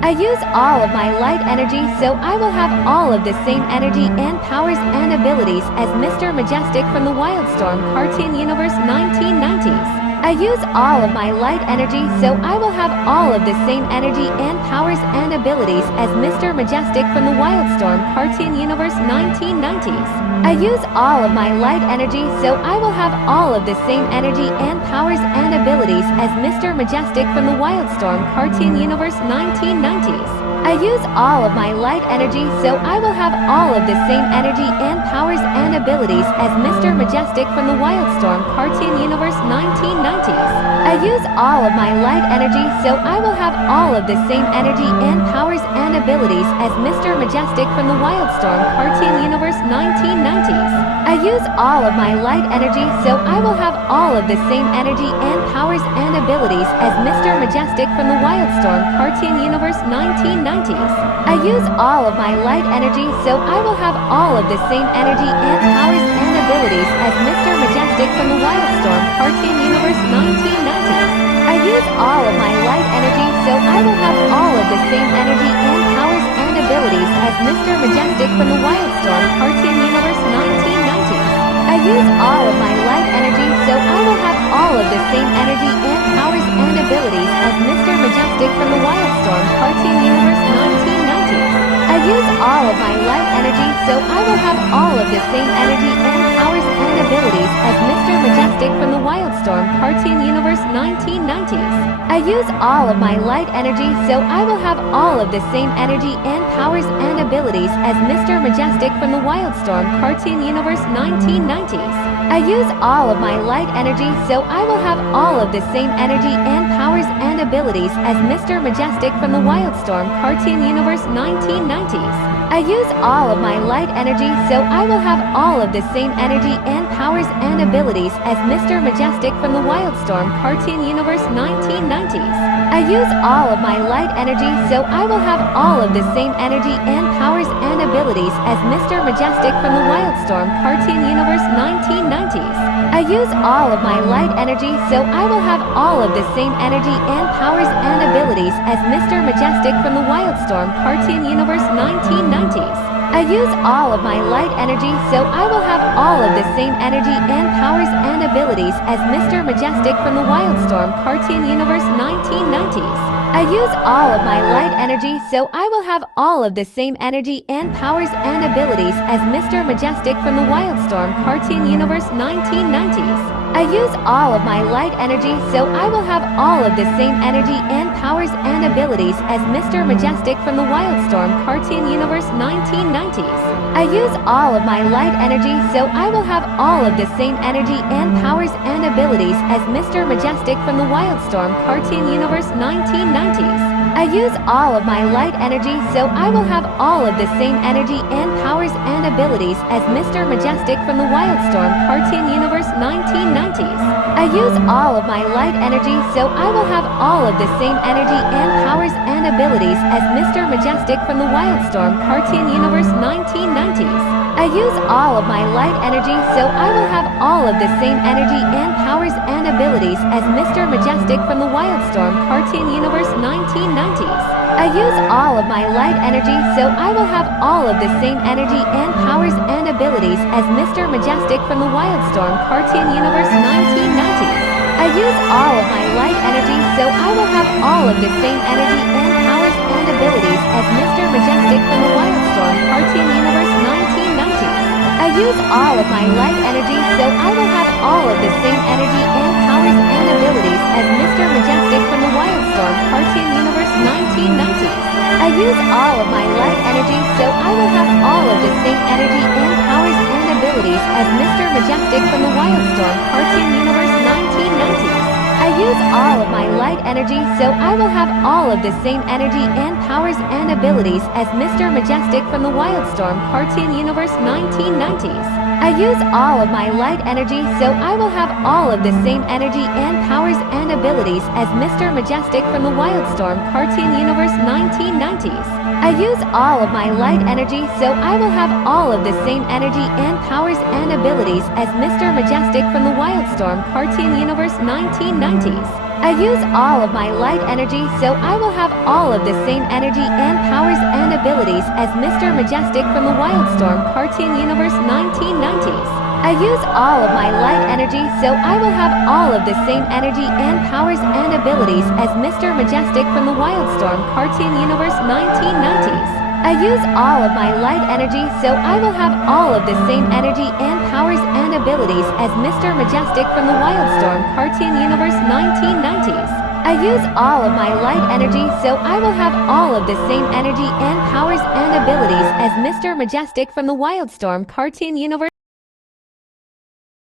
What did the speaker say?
I use all of my light energy, so I will have all of the same energy and powers and abilities as Mr. Majestic from the Wildstorm Cartoon Universe 1990s. I use all of my light energy, so I will have all of the same energy and powers and abilities as Mr. Majestic from the Wildstorm Cartoon Universe 1990s. I use all of my light energy, so I will have all of the same energy and powers and abilities as Mr. Majestic from the Wildstorm Cartoon Universe 1990s. I use all of my light energy, so I will have all of the same energy and powers and abilities as Mr. Majestic from the Wildstorm Cartoon Universe 1990s. I use all of my light energy, so I will have all of the same energy and powers and abilities as Mr. Majestic from the Wildstorm Cartoon Universe 1990s. I use all of my light energy, so I will have all of the same energy and powers and abilities as Mr. Majestic from the Wildstorm Cartoon Universe 1990s. I use all of my light energy, so I will have all of the same energy and powers and abilities as Mr. Majestic from the Wildstorm Cartoon Universe 1990s. I use all of my light energy, so I will have all of the same energy and powers and abilities as Mr. Majestic from the Wildstorm Cartoon Universe 1990s. I use all of my light energy, so I will have all of the same energy and powers and abilities as Mr. Majestic from the Wildstorm Cartoon Universe 1990s. I use all of my light energy, so I will have all of the same energy and powers and abilities as Mr. Majestic from the Wildstorm Cartoon Universe 1990s. I use all of my light energy, so I will have all of the same energy and powers and abilities as Mr. Majestic from the Wildstorm Cartoon Universe 1990s. I use all of my light energy, so I will have all of the same energy and powers and abilities as Mr. Majestic from the Wildstorm Cartoon Universe 1990s. I use all of my light energy, so I will have all of the same energy and powers and abilities as Mr. Majestic from the Wildstorm Cartoon Universe 1990s. I use all of my light energy, so I will have all of the same energy and powers and abilities as Mr. Majestic from the Wildstorm Cartoon Universe 1990s. I use all of my light energy, so I will have all of the same energy and powers and abilities as Mr. Majestic from the Wildstorm Cartoon Universe 1990s. I use all of my light energy, so I will have all of the same energy and powers and abilities as Mr. Majestic from the Wildstorm Cartoon Universe 1990s. I use all of my light energy, so I will have all of the same energy and powers and abilities as Mr. Majestic from the Wildstorm Cartoon Universe 1990s. I use all of my light energy, so I will have all of the same energy and powers and abilities as Mr. Majestic from the Wildstorm Cartoon Universe 1990s. I use all of my light energy, so I will have all of the same energy and powers and abilities as Mr. Majestic from the Wildstorm Cartoon Universe 1990s. I use all of my light energy, so I will have all of the same energy and powers and abilities as Mr. Majestic from the Wildstorm Cartoon Universe 1990s. I use all of my light energy, so I will have all of the same energy and powers and abilities as Mr. Majestic from the Wildstorm Cartoon Universe 1990s. I use all of my light energy, so I will have all of the same energy and powers and abilities as Mr. Majestic from the Wildstorm Cartoon Universe 1990s. I use all of my light energy, so I will have all of the same energy and powers and abilities as Mr. Majestic from the Wildstorm Cartoon Universe 1990s. I use all of my light energy, so I will have all of the same energy and powers and abilities as Mr. Majestic from the Wildstorm Cartoon Universe 1990s. I use all of my light energy, so I will have all of the same energy and powers and abilities as Mr. Majestic from the Wildstorm Cartoon Universe 1990s. I use all of my light energy, so I will have all of the same energy and powers and abilities as Mr. Majestic from the Wildstorm Cartoon Universe 1990s. I use all of my light energy, so I will have all of the same energy and powers and abilities as Mr. Majestic from the Wildstorm Cartoon Universe 1990s. I use all of my light energy, so I will have all of the same energy and powers and abilities as Mr. Majestic from the Wildstorm Cartoon Universe 1990s. I use all of my light energy, so I will have all of the same energy and powers and abilities as Mr. Majestic from the Wildstorm Cartoon Universe 1990s. I use all of my light energy, so I will have all of the same energy and powers and abilities as Mr. Majestic from the Wildstorm Cartoon Universe 1990s. I use all of my light energy, so I will have all of the same energy and powers and abilities as Mr. Majestic from the Wildstorm Cartoon Universe 1990s. I use all of my light energy, so I will have all of the same energy and powers and abilities as Mr. Majestic from the Wildstorm Cartoon Universe 1990s. I use all of my light energy, so I will have all of the same energy and powers and abilities as Mr. Majestic from the Wildstorm Cartoon Universe